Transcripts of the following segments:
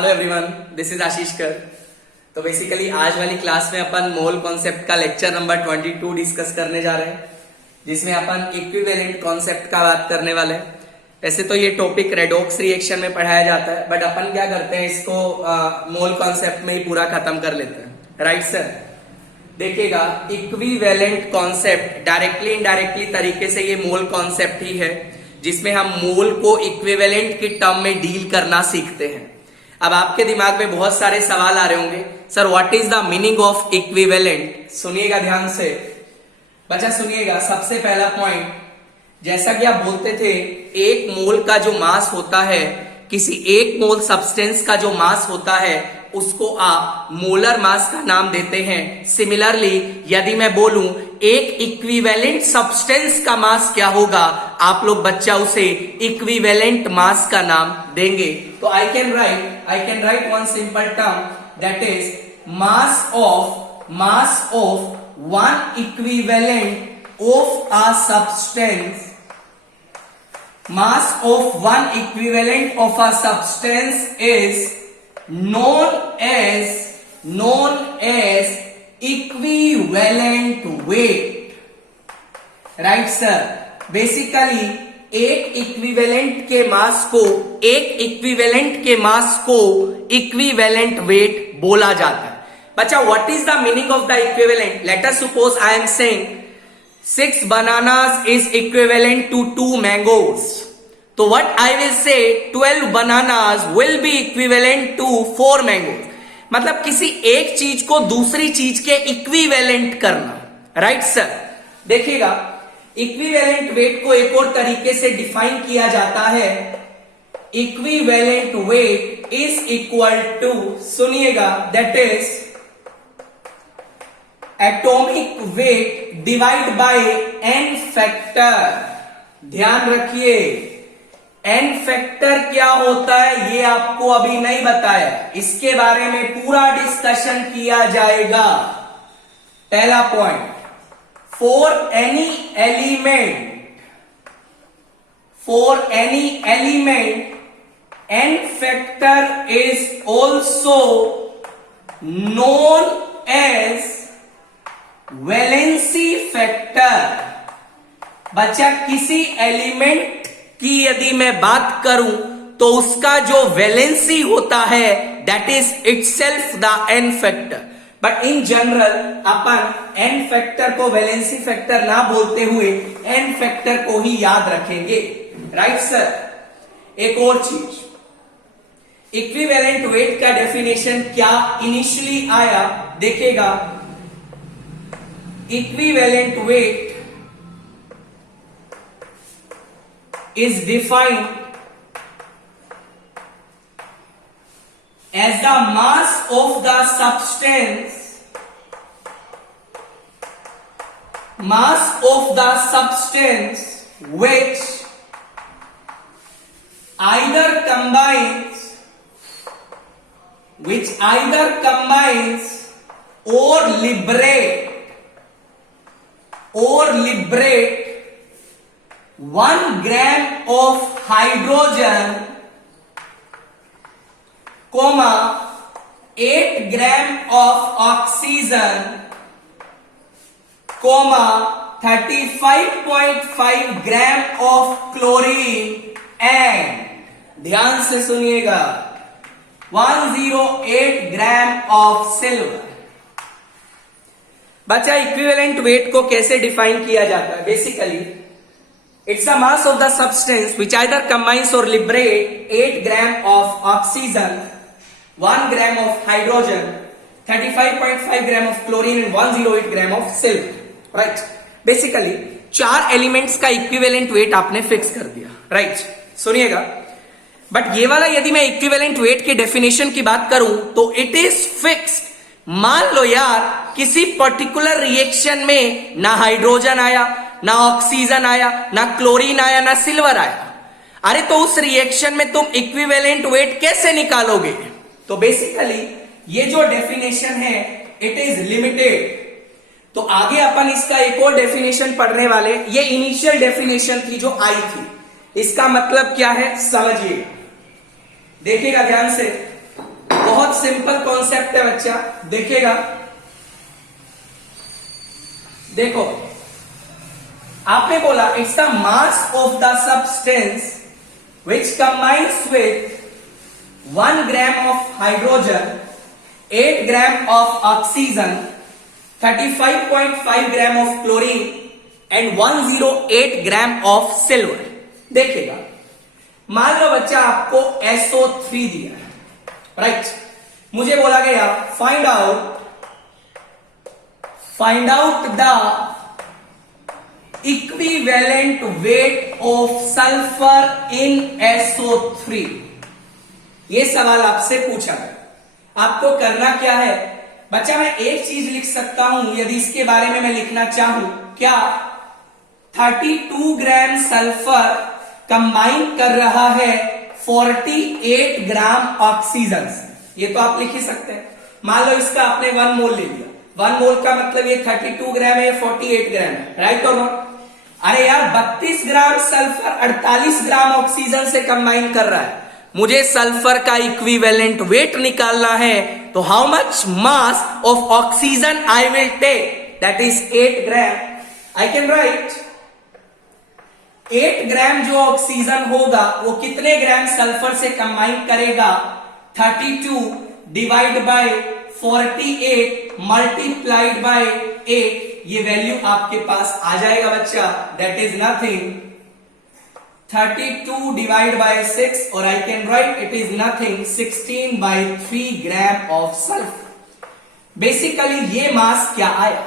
Hello everyone, this is आशीष कर। तो basically आज वाली क्लास में अपन मोल कॉन्सेप्ट का लेक्चर नंबर 22 डिस्कस करने जा रहे हैं, जिसमें अपन इक्विवेलेंट कॉन्सेप्ट का बात करने वाले हैं। वैसे तो ये टॉपिक रेडॉक्स रिएक्शन में पढ़ाया जाता है, बट अपन क्या करते हैं, इसको मोल कॉन्सेप्ट में ही पूरा खत्म कर लेते हैं। राइट सर, देखिएगा इक्विवेलेंट कॉन्सेप्ट डायरेक्टली इनडायरेक्टली तरीके से ये मोल कॉन्सेप्ट ही है, जिसमें हम मोल को इक्विवेलेंट की टर्म में डील करना सीखते हैं। अब आपके दिमाग में बहुत सारे सवाल आ रहे होंगे, sir what is the meaning of equivalent. सुनिएगा ध्यान से बच्चा, सुनिएगा। सबसे पहला पॉइंट, जैसा कि आप बोलते थे, एक मोल का जो मास होता है, किसी एक मोल सब्सटेंस का जो मास होता है, उसको आप मोलर मास का नाम देते हैं। सिमिलरली यदि मैं बोलूं एक इक्विवेलेंट सब्सटेंस का मास क्या होगा, आप लोग बच्चा उसे इक्विवेलेंट मास का नाम देंगे। तो आई can write one simple term, that is mass of one equivalent of a substance. Mass of one equivalent of a substance is known as equivalent weight. Right sir? Basically एक equivalent के मास को equivalent weight बोला जाता है। बच्चा, what is the meaning of the equivalent? Let us suppose I am saying 6 bananas is equivalent to 2 mangoes. So what I will say, 12 bananas will be equivalent to 4 mangoes. मतलब किसी एक चीज को दूसरी चीज के इक्विवेलेंट करना। Right sir? देखिएगा, इक्विवेलेंट वेट को एक और तरीके से डिफाइन किया जाता है। Equivalent weight is equal to, सुनिएगा, that is atomic weight divide by n factor. ध्यान रखिए, n फैक्टर क्या होता है ये आपको अभी नहीं बताया, इसके बारे में पूरा डिस्कशन किया जाएगा। पहला point, for any element n factor is also known as valency factor. बच्चा, किसी एलिमेंट की यदि मैं बात करूं तो उसका जो वैलेंसी होता है, that is itself the N factor. But in general अपन एन फैक्टर को वैलेंसी फैक्टर ना बोलते हुए एन फैक्टर को ही याद रखेंगे। Right sir? एक और चीज, इक्विवेलेंट वेट का डेफिनेशन क्या इनिशियली आया, देखिएगा। Equivalent weight is defined as the mass of the substance which either combines or liberate 1 gram of hydrogen, 8 gram of oxygen, 35.5 gram of chlorine and ध्यान से सुनिएगा 108 gram of silver। बच्चा, equivalent weight को कैसे define किया जाता है? Basically it's a mass of the substance which either combines or liberate 8 gram of oxygen, 1 gram of hydrogen, 35.5 gram of chlorine and 108 gram of silver. Right? Basically 4 elements का equivalent weight आपने fix कर दिया। Right? सुनिएगा, but ये वाला यदि मैं equivalent weight की डेफिनेशन की बात करूं तो इट इज फिक्स्ड। मान लो यार, किसी पर्टिकुलर रिएक्शन में ना हाइड्रोजन आया, ना ऑक्सीजन आया, ना क्लोरीन आया, ना सिल्वर आया। अरे तो उस रिएक्शन में तुम इक्विवेलेंट वेट कैसे निकालोगे? तो बेसिकली ये जो डेफिनेशन है, इट इज लिमिटेड। तो आगे अपन इसका एक और डेफिनेशन पढ़ने वाले। ये इनिशियल डेफिनेशन थी जो आई थी, इसका मतलब क्या है समझिए, देखिएगा ध्यान से। बहुत सिंपल कॉन्सेप्ट है बच्चा, देखेगा, देखो आपने बोला it's the mass of the substance which combines with 1 gram of hydrogen, 8 gram of oxygen, 35.5 gram of chlorine and 108 gram of silver. देखिएगा, मान लो बच्चा आपको SO3 दिया है, राइट, मुझे बोला गया find out the equivalent weight of sulphur in SO3। ये सवाल आपसे पूछा गया। आपको करना क्या है बच्चा, मैं एक चीज लिख सकता हूं यदि इसके बारे में मैं लिखना चाहूं, क्या 32 ग्राम सल्फर कंबाइन कर रहा है 48 ग्राम ऑक्सीजन से। ये तो आप लिख ही सकते हैं। मान लो इसका आपने 1 मोल ले लिया, 1 मोल का मतलब ये 32 ग्राम है, 48 ग्राम है, राइट और नॉट? अरे यार 32 ग्राम सल्फर 48 ग्राम ऑक्सीजन से कंबाइन कर रहा है, मुझे सल्फर का इक्विवेलेंट वेट निकालना है, तो how much mass of oxygen I will take, that is 8 gram. I can write 8 gram जो ऑक्सीजन होगा वो कितने ग्राम सल्फर से कंबाइन करेगा, 32 डिवाइड बाय 48 मल्टीप्लाइड बाय 8, ये वैल्यू आपके पास आ जाएगा बच्चा, that is nothing 32 divide by 6, और आई can right it is nothing 16/3 gram of sulphur. Basically ये मास क्या आया,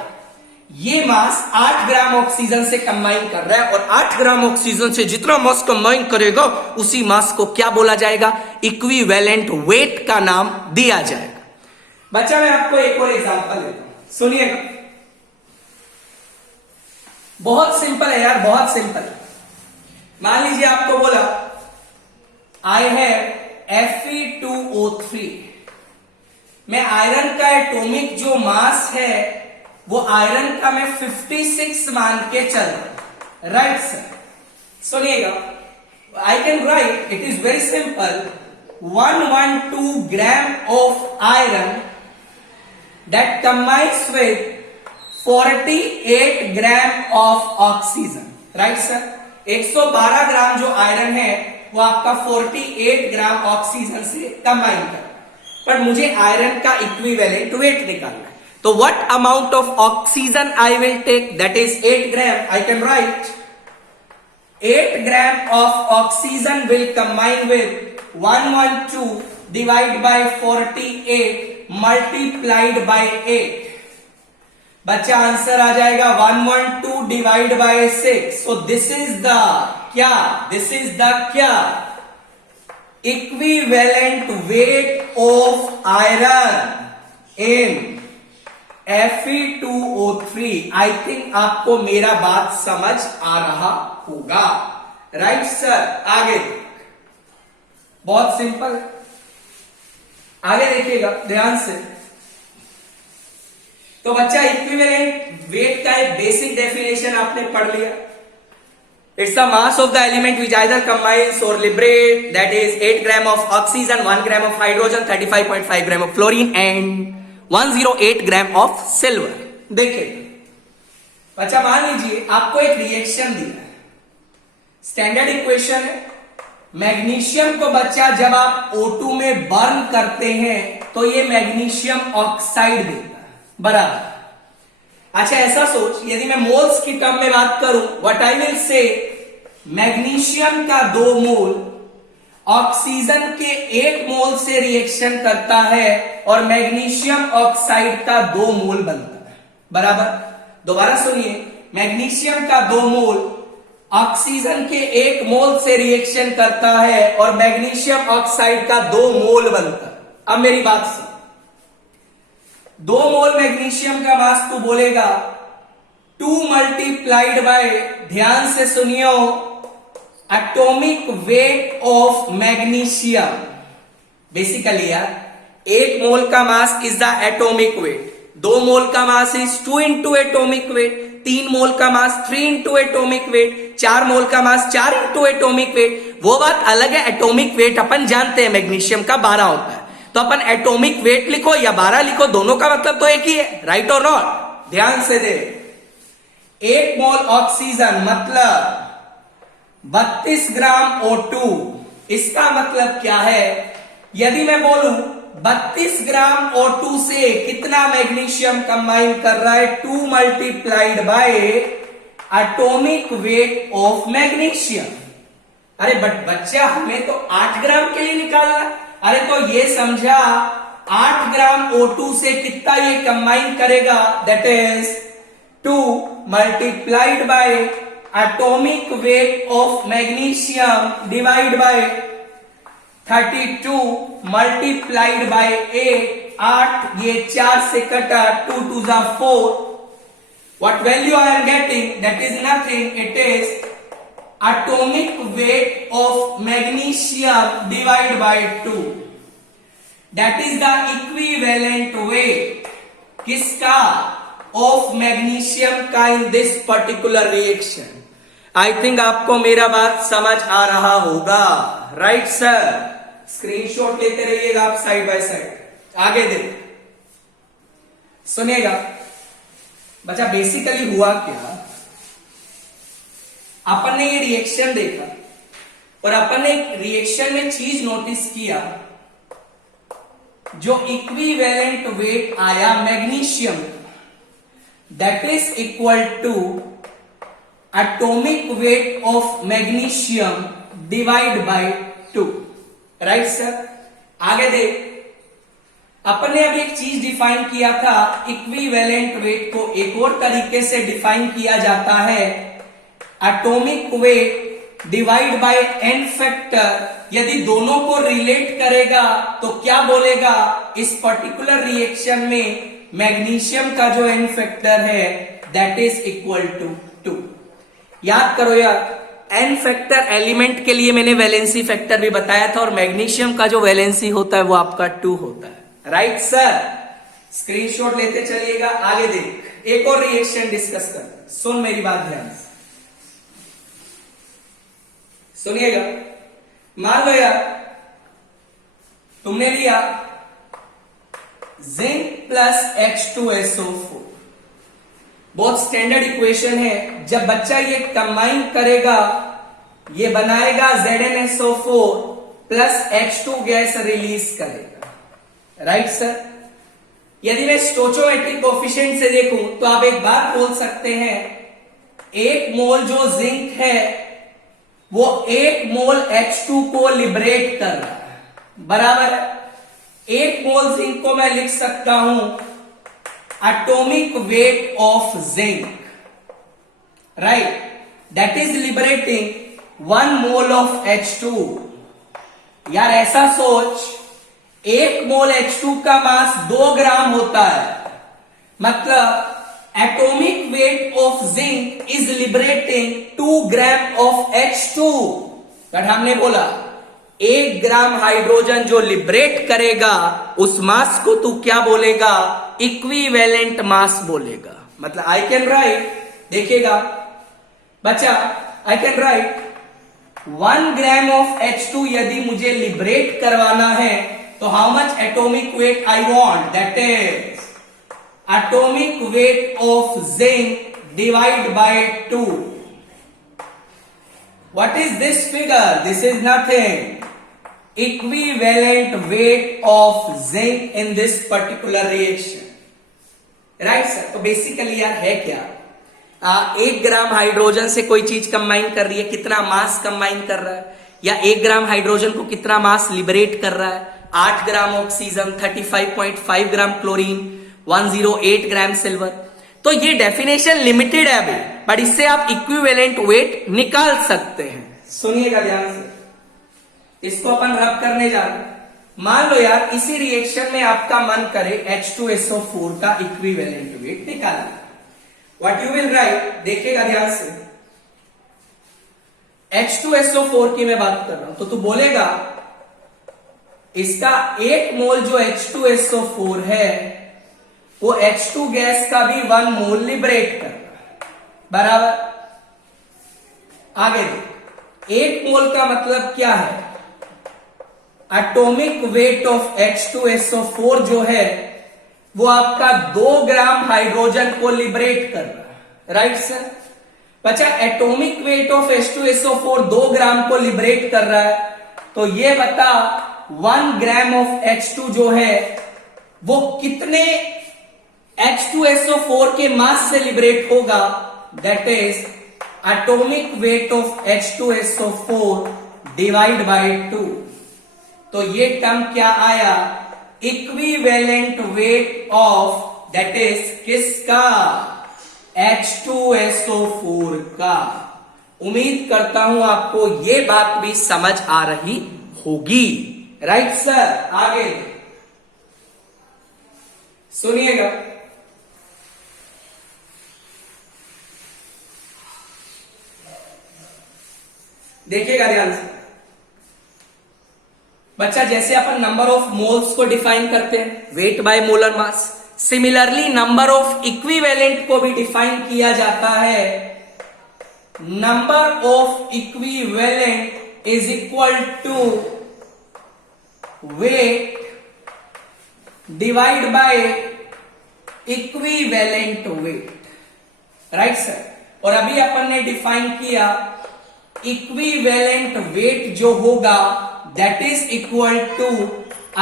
ये मास 8 ग्राम ऑक्सीजन से कंबाइन कर रहा है, और 8 ग्राम ऑक्सीजन से जितना मास कंबाइन करेगा उसी मास को क्या बोला जाएगा, इक्विवेलेंट वेट का नाम दिया जाएगा। बच्चा मैं आपको एक और एग्जांपल देता हूं, सुनिएगा, बहुत सिंपल है यार, बहुत सिंपल। मान लीजिए आपको बोला आई हैव Fe2O3, मैं आयरन का एटॉमिक जो मास है वो आयरन का मैं 56 मान के चल रहा हूं, राइट सर? सुनिएगा, आई can right it is very simple, 112 gram of iron that combines with 48 gram of oxygen, right sir? 112 ग्राम जो आयरन है वो आपका 48 ग्राम ऑक्सीजन से कंबाइन कर, पर मुझे आयरन का इक्विवेलेंट वेट निकालना है, तो what amount of oxygen I will take, that is 8 gram. I can write 8 gram of oxygen will combine with 112 divide by 48 multiplied by 8, बच्चा आंसर आ जाएगा 112 divide by 6, so this is the क्या, this is the क्या, equivalent weight of iron in Fe2O3। I think आपको मेरा बात समझ आ रहा होगा, राइट सर? आगे बहुत सिंपल, आगे देखिएगा ध्यान से। तो बच्चा इक्विवेलेंट वेट का एक बेसिक डेफिनेशन आपने पढ़ लिया, it's the mass of the element which either combines or liberate, that is 8 gram of oxygen, 1 gram of hydrogen, 35.5 gram of chlorine and 108 gram of silver. देखिए बच्चा, मान लीजिए आपको एक रिएक्शन दिया है, स्टैंडर्ड इक्वेशन है, मैग्नीशियम को बच्चा जब आप O2 में बर्न करते हैं तो ये मैग्नीशियम ऑक्साइड देता है, बराबर। अच्छा ऐसा सोच, यदि मैं मोल्स की टर्म में बात करूं, what I will say, magnesium का 2 मोल ऑक्सीजन के 1 मोल से रिएक्शन करता है और मैग्नीशियम ऑक्साइड का 2 मोल बनता है, बराबर। दोबारा सुनिए, मैग्नीशियम का 2 मोल ऑक्सीजन के 1 मोल से रिएक्शन करता है और मैग्नीशियम ऑक्साइड का 2 मोल बनता है। अब मेरी बात सुन, 2 मोल मैग्नीशियम का मास तू बोलेगा 2 मल्टीप्लाइड बाय, ध्यान से सुनियो, atomic weight of magnesium. Basically यार 1 मोल का mass is the atomic weight, 2 मोल का mass is 2 into atomic weight, 3 मोल का मास 3 इंटू एटॉमिक वेट, 4 मोल का मास 4 इंटू एटॉमिक वेट। वो बात अलग है, एटॉमिक वेट अपन जानते हैं मैग्नीशियम का 12 होता है, तो अपन एटॉमिक वेट लिखो या 12 लिखो, दोनों का मतलब तो एक ही है, राइट और नॉट? ध्यान से दे, 1 मोल ऑक्सीजन मतलब 32 ग्राम O2। इसका मतलब क्या है? यदि मैं बोलूं 32 ग्राम O2 से कितना मैग्नीशियम कंबाइन कर रहा है, 2 multiplied by atomic weight of magnesium. अरे बट बच्चा, हमें तो 8 ग्राम के लिए निकालना। अरे तो ये समझा, 8 ग्राम O2 से कितना ये कंबाइन करेगा, that is 2 multiplied by atomic weight of magnesium divide bye 32 multiplied by 8। 8 ये 4 से कटा, 2 2 जा 4। What value I am getting? That is nothing. It is atomic weight of magnesium divided by 2. That is the equivalent weight किसका? Of magnesium का in this particular reaction. I think आपको मेरा बात समझ आ रहा होगा, राइट सर? स्क्रीनशॉट लेते रहिएगा आप साइड बाय साइड। आगे देखो, सुनिएगा बच्चा, बेसिकली हुआ क्या, अपन ने ये रिएक्शन देखा और अपन ने रिएक्शन में चीज नोटिस किया, जो इक्विवेलेंट वेट आया magnesium, that is equal to atomic weight of magnesium divide by 2, right sir? आगे देख, अपन ने अभी एक चीज डिफाइन किया था, इक्विवेलेंट वेट को एक और तरीके से डिफाइन किया जाता है, atomic weight divide by n factor. यदि दोनों को रिलेट करेगा तो क्या बोलेगा, इस पर्टिकुलर रिएक्शन में मैग्नीशियम का जो n फैक्टर है दैट इज इक्वल टू 2। याद करो यार, n फैक्टर एलिमेंट के लिए मैंने वैलेंसी फैक्टर भी बताया था, और मैग्नीशियम का जो वैलेंसी होता है वो आपका 2 होता है, राइट सर? स्क्रीनशॉट लेते चलिएगा। आगे देख, एक और रिएक्शन डिस्कस कर, सुन मेरी बात ध्यान से सुनिएगा। मान लो यार, तुमने लिया जिंक प्लस H2SO4, बहुत स्टैंडर्ड इक्वेशन है। जब बच्चा ये कंबाइन करेगा, ये बनाएगा ZnSO4 plus H2 gas release करेगा, राइट सर? यदि मैं स्टोचोमेट्रिक कोफिशिएंट से देखूं तो आप एक बात बोल सकते हैं, 1 मोल जो जिंक है वो 1 मोल H2 को लिबरेट कर रहा है, बराबर? 1 मोल जिंक को मैं लिख सकता हूं atomic weight of zinc, right? That is liberating 1 mole of H2। यार ऐसा सोच, 1 मोल H2 का मास 2 ग्राम होता है, मतलब atomic weight of zinc is liberating 2 gram of H2। But हमने बोला 1 ग्राम हाइड्रोजन जो लिबरेट करेगा उस मास को तू क्या बोलेगा, इक्विवेलेंट मास बोलेगा। मतलब आई कैन राइट, देखिएगा बच्चा, I can write 1 gram of H2 यदि मुझे लिबरेट करवाना है तो how much atomic weight I want, that is atomic weight of zinc divide by 2. What is this figure? This is nothing. Equivalent weight of zinc in this particular reaction. Right sir? तो basically यार है क्या, 1 gram hydrogen से कोई चीज combine कर रही है, कितना मास कंबाइन कर रहा है, या 1 ग्राम हाइड्रोजन को कितना मास लिबरेट कर रहा है, 8 ग्राम ऑक्सीजन, 35.5 ग्राम क्लोरीन, 108 ग्राम सिल्वर। तो ये डेफिनेशन लिमिटेड है अभी, पर इससे आप इक्विवेलेंट वेट निकाल सकते हैं। सुनिएगा ध्यान से, इसको अपन रब करने जा रहे हैं। मान लो यार इसी रिएक्शन में आपका मन करे H2SO4 का इक्विवेलेंट वेट निकालना, व्हाट यू विल राइट, देखिएगा ध्यान से। H2SO4 की मैं बात कर रहा हूं तो तू बोलेगा इसका 1 मोल जो H2SO4 है वो H2 गैस का भी 1 मोल लिबरेट कर रहा है, बराबर? आगे 1 मोल का मतलब क्या है, एटॉमिक वेट ऑफ H2SO4 जो है वो आपका 2 ग्राम हाइड्रोजन को लिबरेट कर रहा है, राइट सर। बच्चा एटॉमिक वेट ऑफ H2SO4 2 ग्राम को लिबरेट कर रहा है, तो ये बता 1 ग्राम ऑफ H2 जो है वो कितने H2SO4 के मास से लिबरेट होगा, that is atomic weight of H2SO4 divide by 2। तो ये टर्म क्या आया, equivalent weight of, that is किसका, H2SO4 का। उम्मीद करता हूं आपको ये बात भी समझ आ रही होगी, राइट सर। आगे सुनिएगा, देखिएगा ध्यान से बच्चा। जैसे अपन नंबर ऑफ मोल्स को डिफाइन करते हैं, weight by molar mass, similarly number of equivalent को भी डिफाइन किया जाता है। Number of equivalent is equal to weight divide by equivalent weight, right sir. और अभी अपन ने डिफाइन किया इक्विवेलेंट वेट जो होगा that is equal to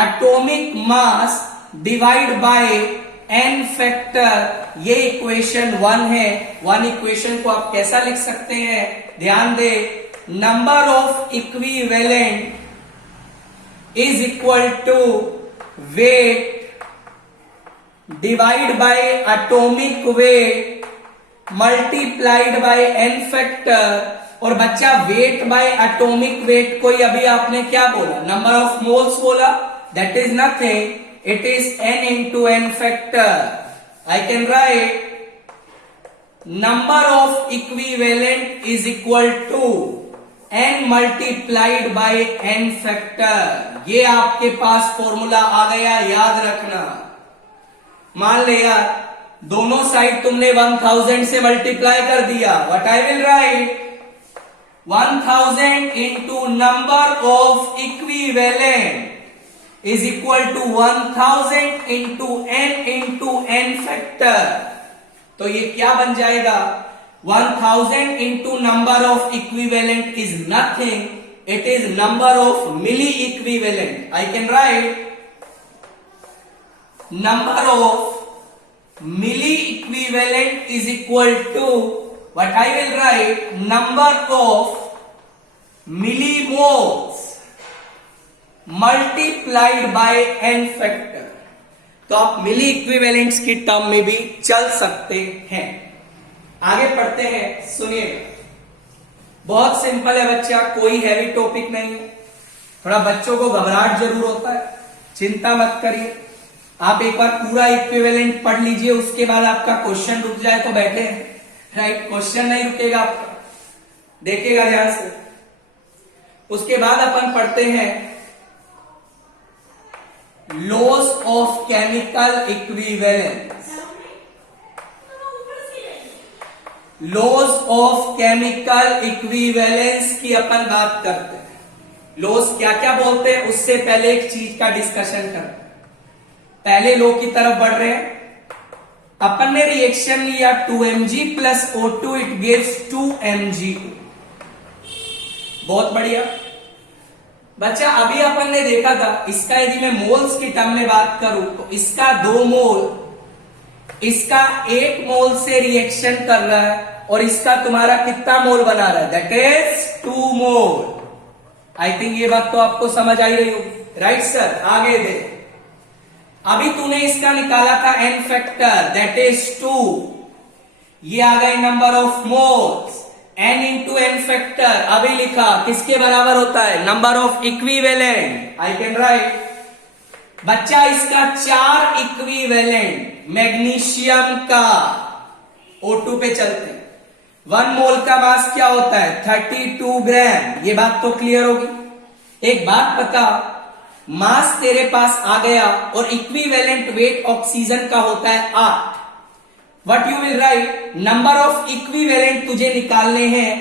atomic mass divide by n factor. ये इक्वेशन 1 है। 1 इक्वेशन को आप कैसा लिख सकते हैं, ध्यान दे, number of equivalent is equal to weight divide by atomic weight multiplied by n factor. और बच्चा वेट बाय एटॉमिक वेट को ही अभी आपने क्या बोला, नंबर ऑफ मोल्स बोला, that is nothing, it is n into n factor. I can write number of equivalent is equal to n multiplied by n factor. ये आपके पास फॉर्मूला आ गया, याद रखना। मान ले यार दोनों साइड तुमने 1000 से मल्टीप्लाई कर दिया, what I will write 1000 into number of equivalent is equal to 1000 into n factor। तो ये क्या बन जाएगा, 1000 into number of equivalent is nothing, it is number of milli equivalent। I can write number of milli equivalent is equal to what I will write number of millimoles multiplied by n factor. तो आप मिली equivalents की term में भी चल सकते हैं। आगे पढ़ते हैं, सुनिएगा, बहुत सिंपल है बच्चा, कोई हैवी टॉपिक नहीं है। थोड़ा बच्चों को घबराहट जरूर होता है, चिंता मत करिए। आप एक बार पूरा इक्विवेलेंट पढ़ लीजिए, उसके बाद आपका क्वेश्चन रुक जाए तो बैठे हैं, राइट। क्वेश्चन नहीं रुकेगा आपका, देखिएगा ध्यान से। उसके बाद अपन पढ़ते हैं laws of chemical equivalence. Laws of chemical equivalence की अपन बात करते हैं। लॉज क्या क्या बोलते हैं, उससे पहले एक चीज का डिस्कशन करते हैं। पहले लॉ की तरफ बढ़ रहे हैं। अपन ने रिएक्शन लिया 2mg plus O2 it gives 2mg2। बहुत बढ़िया बच्चा। अभी अपन ने देखा था, इसका यदि मैं मोल्स की टर्म में बात करूं तो इसका 2 मोल, इसका 1 मोल से रिएक्शन कर रहा है, और इसका तुम्हारा कितना मोल बना रहा है, that is 2 mole. I think ये बात तो आपको समझ आई रही होगी, राइट सर। आगे दे, अभी तूने इसका निकाला था n फैक्टर, दैट इज 2। ये आ गए number of moles, n into n factor अभी लिखा किसके बराबर होता है, number of equivalent. I can right बच्चा इसका 4 इक्विवेलेंट मैग्नीशियम का O2 पे चलते हैं। 1 मोल का मास क्या होता है, 32 ग्राम। ये बात तो क्लियर होगी। एक बात बता, मास तेरे पास आ गया और इक्विवेलेंट वेट ऑक्सीजन का होता है 8। What you will write, number of equivalent तुझे निकालने हैं।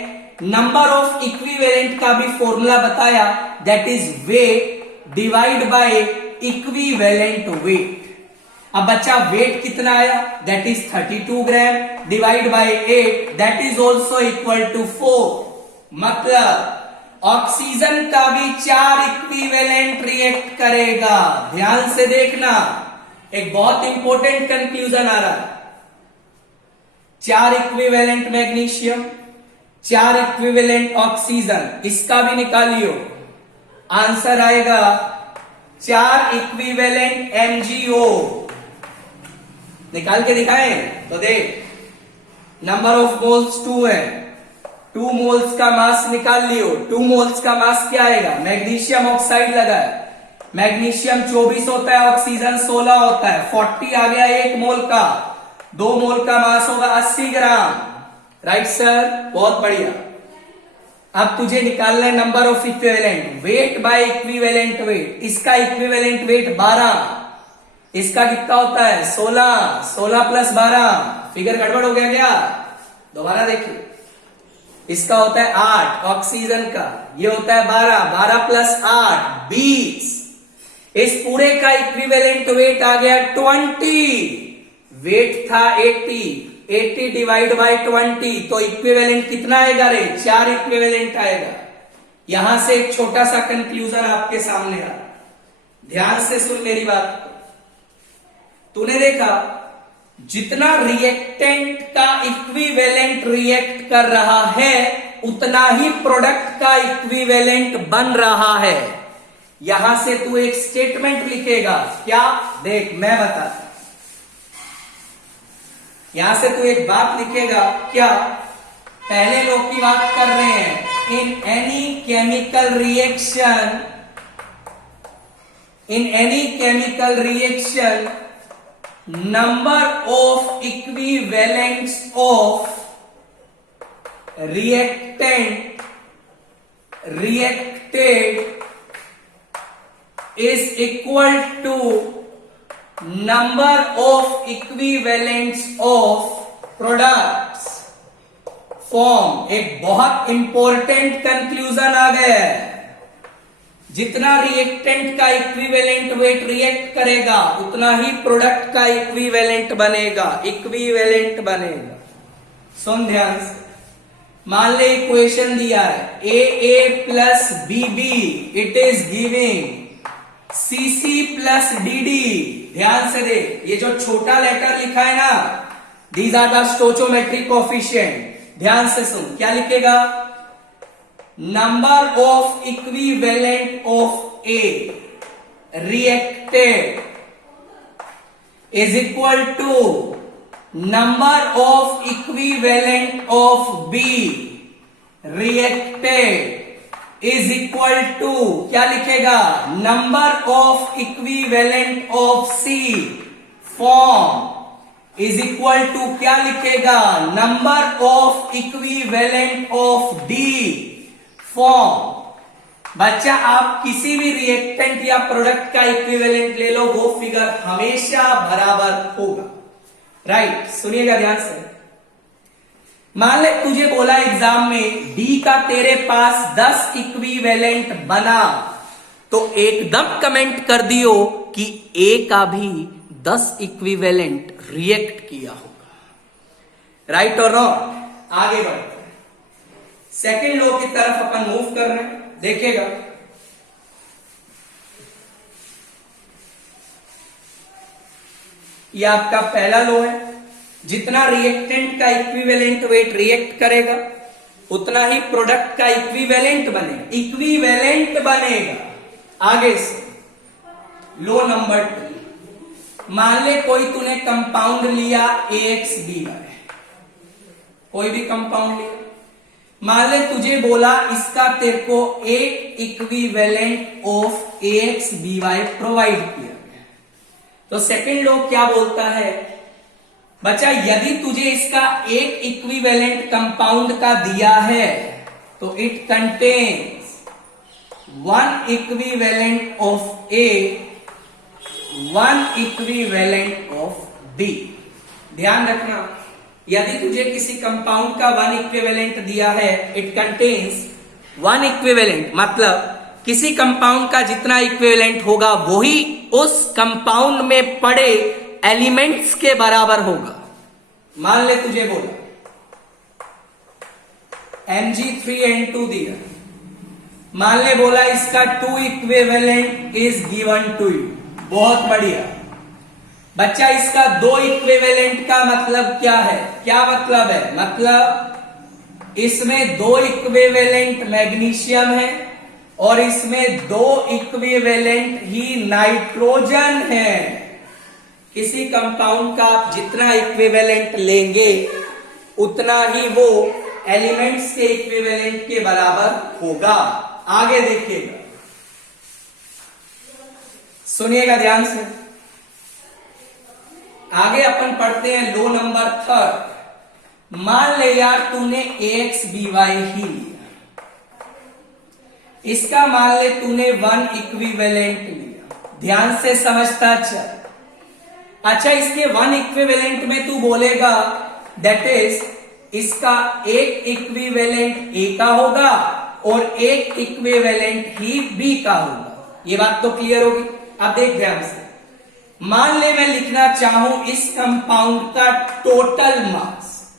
नंबर ऑफ इक्विवेलेंट का भी फॉर्मूला बताया, that is weight divide by equivalent weight. अब बच्चा वेट कितना आया, that is 32 gram divide by 8 that is also equal to 4। मतलब ऑक्सीजन का भी 4 इक्विवेलेंट रिएक्ट करेगा। ध्यान से देखना, एक बहुत इंपॉर्टेंट कंक्लूजन आ रहा है। 4 इक्विवेलेंट मैग्नीशियम, 4 इक्विवेलेंट ऑक्सीजन, इसका भी निकालियो, आंसर आएगा 4 इक्विवेलेंट MgO। निकाल के दिखाएं तो देख, नंबर ऑफ मोल्स 2 है, 2 मोल्स का मास निकाल लियो। 2 मोल्स का मास क्या आएगा, मैग्नीशियम ऑक्साइड लगा है, मैग्नीशियम 24 होता है, ऑक्सीजन 16 होता है, 40 आ गया 1 मोल का, 2 मोल का मास होगा 80 ग्राम। राइट सर, बहुत बढ़िया। अब तुझे निकालना है number of equivalent, weight by equivalent wait. इसका इक्विवेलेंट वेट 12, इसका कितना होता है 16, 16 प्लस 12, फिगर गड़बड़ हो गया क्या, दोबारा देखिए। इसका होता है 8 ऑक्सीजन का, ये होता है 12, 12 प्लस 8 20। इस पूरे का इक्विवेलेंट वेट आ गया 20। वेट था 80, 80 डिवाइड बाय 20, तो इक्विवेलेंट कितना आएगा रे, 4 इक्विवेलेंट आएगा। यहां से एक छोटा सा कंक्लूजन आपके सामने आ, ध्यान से सुन मेरी बात। तूने देखा जितना रिएक्टेंट का इक्विवेलेंट रिएक्ट कर रहा है उतना ही प्रोडक्ट का इक्विवेलेंट बन रहा है। यहां से तू एक स्टेटमेंट लिखेगा, क्या, देख मैं बताता। यहां से तू एक बात लिखेगा, क्या, पहले लोग की बात कर रहे हैं, in any chemical reaction number of equivalents of reacted is equal to number of equivalents of products form। एक बहुत इंपॉर्टेंट कंक्लूजन आ गया है, जितना रिएक्टेंट का इक्विवेलेंट वेट रिएक्ट करेगा उतना ही प्रोडक्ट का इक्विवेलेंट बनेगा, इक्विवेलेंट बनेगा। सुन ध्यान से, मान ले इक्वेशन दिया है AA plus BB, it is giving CC plus DD। ध्यान से देख, ये जो छोटा लेटर लिखा है ना, these are the stoichiometric coefficient. ध्यान से सुन, क्या लिखेगा, number of equivalent of A reacted is equal to number of equivalent of B reacted is equal to, क्या लिखेगा, number of equivalent of C form is equal to, क्या लिखेगा, number of equivalent of D form. बच्चा आप किसी भी reactant या product का इक्विवेलेंट ले लो, वो फिगर हमेशा बराबर होगा। राइट, सुनिएगा ध्यान से। मान ले तुझे बोला एग्जाम में डी का तेरे पास 10 इक्विवेलेंट बना, तो एकदम कमेंट कर दियो कि ए का भी 10 इक्विवेलेंट रिएक्ट किया होगा। राइट और नॉट? आगे बढ़ते हैं, सेकेंड लॉ की तरफ अपन मूव कर रहे हैं। देखिएगा, ये आपका पहला लॉ है, जितना रिएक्टेंट का इक्विवेलेंट वेट रिएक्ट करेगा उतना ही प्रोडक्ट का इक्विवेलेंट बनेगा, इक्विवेलेंट बनेगा। आगे से लॉ नंबर 2, मान ले कोई तूने कंपाउंड लिया AXBY, कोई भी कंपाउंड लिया, मान ले तुझे बोला इसका तेरे को एक इक्विवेलेंट ऑफ AXBY प्रोवाइड किया गया, तो सेकेंड लॉ क्या बोलता है बच्चा, यदि तुझे इसका एक इक्विवेलेंट कंपाउंड का दिया है तो it contains 1 equivalent of A, 1 equivalent of B। ध्यान रखना, यदि तुझे किसी कंपाउंड का 1 इक्विवेलेंट दिया है, इट कंटेन्स 1 इक्विवेलेंट, मतलब किसी कंपाउंड का जितना इक्विवेलेंट होगा वही उस कंपाउंड में पड़े एलिमेंट्स के बराबर होगा। मान ले तुझे बोला Mg3N2 दिया, मान ले बोला इसका 2 equivalent is given to you. बहुत बढ़िया बच्चा, इसका 2 इक्विवेलेंट का मतलब क्या है? क्या मतलब है? मतलब इसमें 2 इक्विवेलेंट मैग्नीशियम है और इसमें 2 इक्विवेलेंट ही नाइट्रोजन है। किसी कंपाउंड का आप जितना इक्विवेलेंट लेंगे उतना ही वो एलिमेंट्स के इक्विवेलेंट के बराबर होगा। आगे देखिएगा, सुनिएगा ध्यान से। आगे अपन पढ़ते हैं लो नंबर 3। मान ले यार तूने AXBY ही लिया, इसका मान ले तूने 1 इक्विवेलेंट लिया। ध्यान से समझता चल। अच्छा, इसके 1 इक्विवेलेंट में तू बोलेगा दैट इज इसका एक इक्विवेलेंट A का होगा और एक इक्विवेलेंट ही B का होगा। ये बात तो क्लियर होगी। अब देख ध्यान से, मान ले मैं लिखना चाहूं इस कंपाउंड का total mass,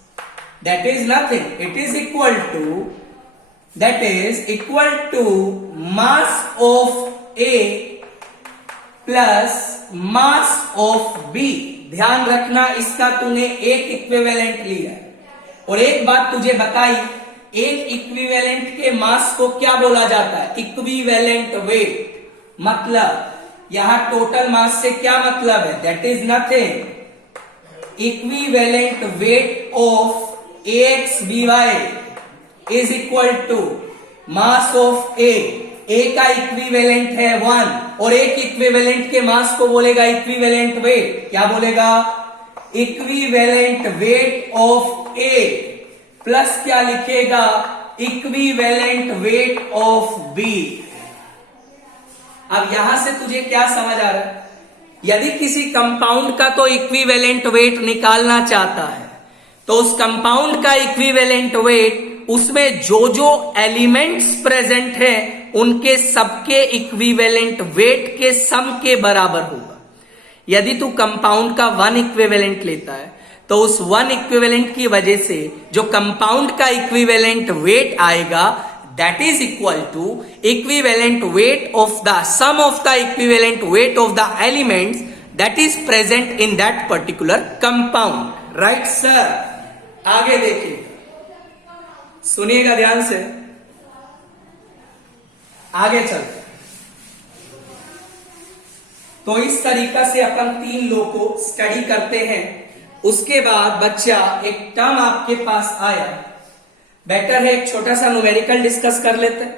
that is nothing, it is equal to, that is equal to mass of A plus mass of B। ध्यान रखना, इसका तूने एक इक्विवेलेंट लिया है और एक बात तुझे बताई, एक इक्विवेलेंट के मास को क्या बोला जाता है? Equivalent weight. मतलब यहां टोटल मास से क्या मतलब है? That is nothing, equivalent weight of AXBY is equal to mass of A। A का इक्विवेलेंट है 1 और एक इक्विवेलेंट के मास को बोलेगा इक्विवेलेंट वेट। क्या बोलेगा? Equivalent weight of A plus क्या लिखेगा? Equivalent weight of B। अब यहां से तुझे क्या समझ आ रहा है? यदि किसी कंपाउंड का तो इक्विवेलेंट वेट निकालना चाहता है तो उस कंपाउंड का इक्विवेलेंट वेट उसमें जो जो एलिमेंट्स प्रेजेंट हैं उनके सबके इक्विवेलेंट वेट के सम के बराबर होगा। यदि तू कंपाउंड का 1 इक्विवेलेंट लेता है तो उस 1 इक्विवेलेंट की वजह से जो कंपाउंड का इक्विवेलेंट वेट आएगा that is equal to equivalent weight of the sum of the equivalent weight of the elements that is present in that particular compound. Right sir? आगे देखिए, सुनिएगा ध्यान से, आगे चलते। तो इस तरीका से अपन 3 लो को स्टडी करते हैं। उसके बाद बच्चा एक टर्म आपके पास आया, बेटर है एक छोटा सा न्यूमेरिकल डिस्कस कर लेते हैं।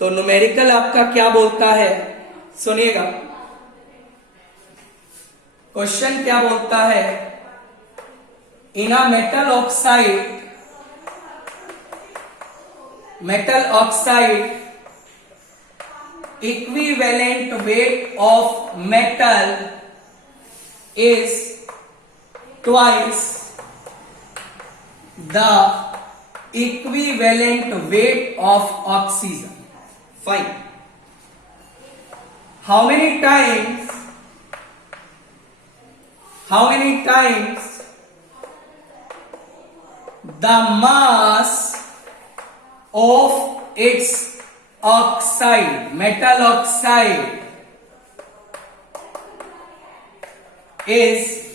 तो न्यूमेरिकल आपका क्या बोलता है, सुनिएगा। क्वेश्चन क्या बोलता है? In a metal oxide equivalent weight of metal is twice the equivalent weight of oxygen. Fine. How many times the mass of its oxide, metal oxide, is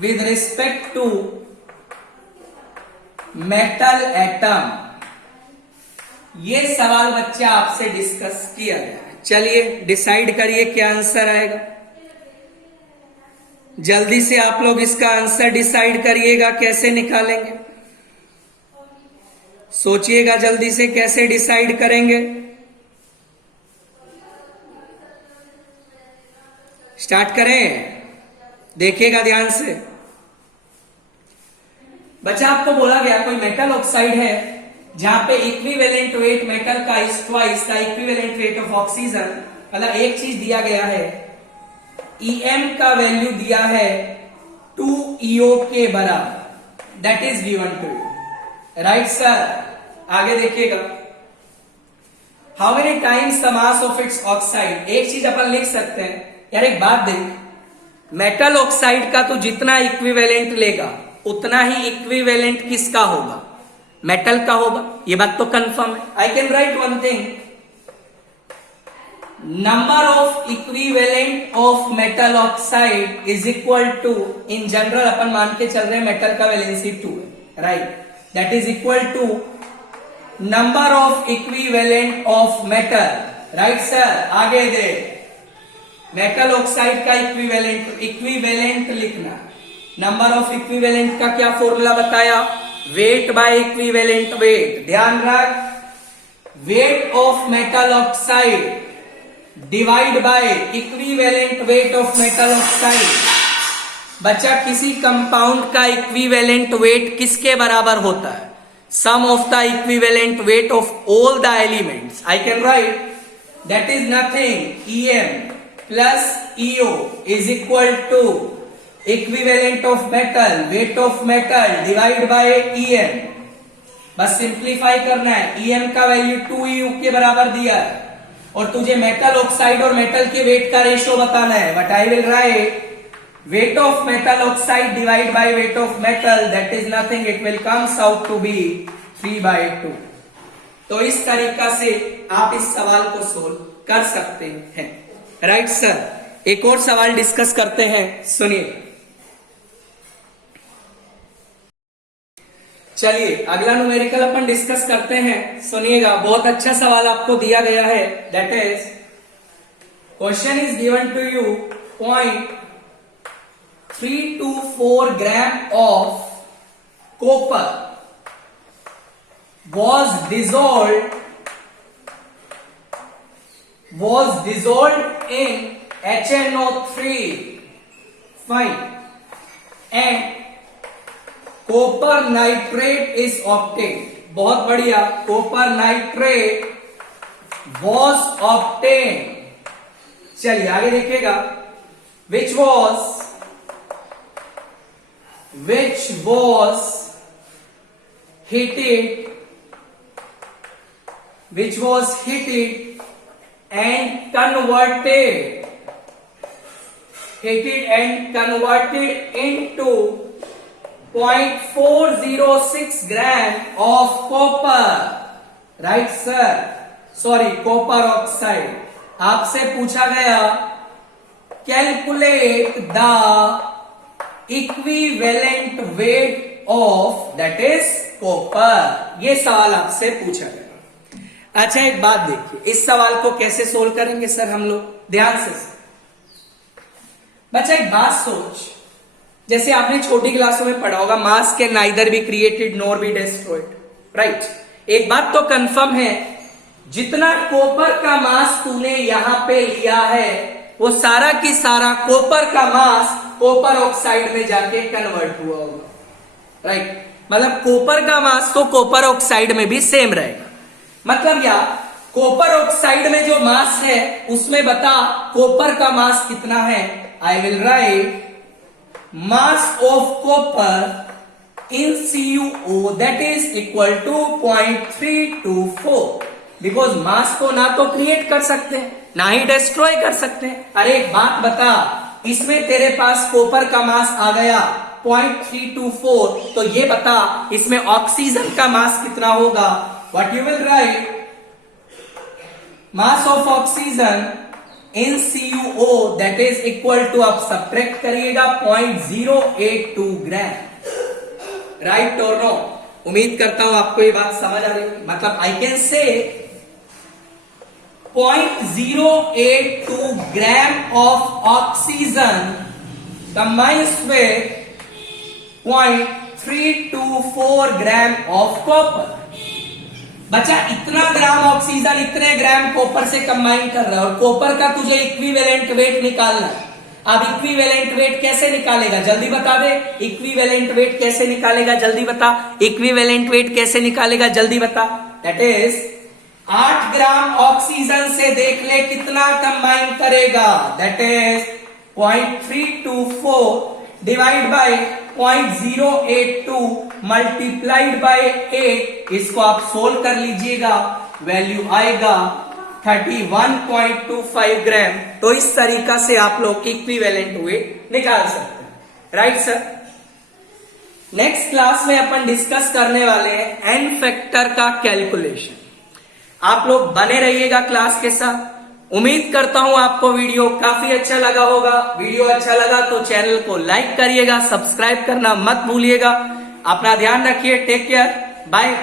with respect to metal atom? ये सवाल बच्चा आपसे discuss किया गया है। चलिए decide करिए क्या आंसर आएगा। जल्दी से आप लोग इसका आंसर डिसाइड करिएगा, कैसे निकालेंगे, सोचिएगा जल्दी से कैसे डिसाइड करेंगे। स्टार्ट करें, देखिएगा ध्यान से। बच्चा आपको बोला गया कोई मेटल ऑक्साइड है जहां पे इक्विवेलेंट वेट मेटल का is twice the equivalent weight of oxygen. मतलब एक चीज दिया गया है, EM का वैल्यू दिया है 2EO के बराबर, that is given to you. Right sir? आगे देखिएगा, how many times the mass of its oxide. एक चीज अपन लिख सकते हैं यार, एक बात देख, मेटल ऑक्साइड का तो जितना इक्विवेलेंट लेगा उतना ही इक्विवेलेंट किसका होगा, मेटल का होगा, ये बात तो कंफर्म है। I can write one thing, number of equivalent of metal oxide is equal to, in general अपन मान के चल रहे हैं मेटल का वैलेंसी 2 है, right, that is equal to number of equivalent of metal, right sir. आगे दे, मेटल ऑक्साइड का इक्विवेलेंट लिखना, नंबर ऑफ इक्विवेलेंट का क्या फॉर्मूला बताया, वेट बाय इक्विवेलेंट वेट। ध्यान रख, wait of metal oxide divide by equivalent weight of metal oxide. बच्चा किसी कंपाउंड का इक्विवेलेंट वेट किसके बराबर होता है, sum of the equivalent weight of all the elements. I can write that is nothing, EM plus EO is equal to equivalent of metal, weight of metal divide by EM। बस simplify करना है, EM का value 2EU के बराबर दिया है और तुझे मेटल ऑक्साइड और मेटल के वेट का रेशियो बताना है, but I will write weight of metal oxide divide by weight of metal, that is nothing, it will comes out to be 3/2। तो इस तरीका से आप इस सवाल को सोल्व कर सकते हैं, राइट सर। एक और सवाल डिस्कस करते हैं, सुनिए। चलिए अगला न्यूमेरिकल अपन डिस्कस करते हैं, सुनिएगा। बहुत अच्छा सवाल आपको दिया गया है, that is question is given to you 0.324 gram of copper was dissolved in HNO3, fine, and copper nitrate is obtained। बहुत बढ़िया, copper nitrate was obtained। चलिए आगे देखिएगा, which was heated and converted into 0.406 gram of copper, right sir, sorry copper oxide। आपसे पूछा गया calculate the equivalent weight of that is copper, ये सवाल आपसे पूछा गया। अच्छा एक बात देखिए, इस सवाल को कैसे सोल्व करेंगे सर हम लोग, ध्यान से। बच्चा एक बात सोच, जैसे आपने छोटी क्लासों में पढ़ा होगा, मास can neither be created nor be destroyed, right. एक बात तो कंफर्म है, जितना कॉपर का मास तूने यहां पे लिया है वो सारा की सारा कॉपर का मास कॉपर ऑक्साइड में जाके कन्वर्ट हुआ होगा, राइट। मतलब कॉपर का मास तो कॉपर ऑक्साइड में भी सेम रहेगा। मतलब यार कॉपर ऑक्साइड में जो मास है उसमें बता कॉपर का मास कितना है। I will write mass of copper in CuO that is equal to 0.324, because mass को ना तो क्रिएट कर सकते हैं ना ही डिस्ट्रॉय कर सकते हैं। अरे एक बात बता, इसमें तेरे पास कॉपर का मास आ गया 0.324, तो ये बता इसमें ऑक्सीजन का मास कितना होगा। What you will write, mass of oxygen in CuO that is equal to, आप सब्ट्रैक्ट करिएगा 0.082 ग्राम, राइट और नो। उम्मीद करता हूं आपको ये बात समझ आ रही है। मतलब I can say 0.082 gram of oxygen combines with 0.324 gram of copper. बच्चा इतना ग्राम ऑक्सीजन इतने ग्राम कॉपर से कंबाइन कर रहा है और कॉपर का तुझे इक्विवेलेंट वेट निकालना है। अब इक्विवेलेंट वेट कैसे निकालेगा जल्दी बता दे, इक्विवेलेंट वेट कैसे निकालेगा जल्दी बता, इक्विवेलेंट वेट कैसे निकालेगा जल्दी बता। दैट इज 8 ग्राम ऑक्सीजन से देख ले कितना कंबाइन करेगा, that is 0.324 divide by 0.082 multiplied by 8। इसको आप सोल्व कर लीजिएगा, वैल्यू आएगा 31.25 ग्राम। तो इस तरीका से आप लोग इक्विवेलेंट वेट निकाल सकते हैं, राइट सर। नेक्स्ट क्लास में अपन डिस्कस करने वाले हैं एन फैक्टर का कैलकुलेशन। आप लोग बने रहिएगा क्लास के साथ। उम्मीद करता हूं आपको वीडियो काफी अच्छा लगा होगा। वीडियो अच्छा लगा तो चैनल को लाइक करिएगा, सब्सक्राइब करना मत भूलिएगा। अपना ध्यान रखिए, टेक केयर, बाय।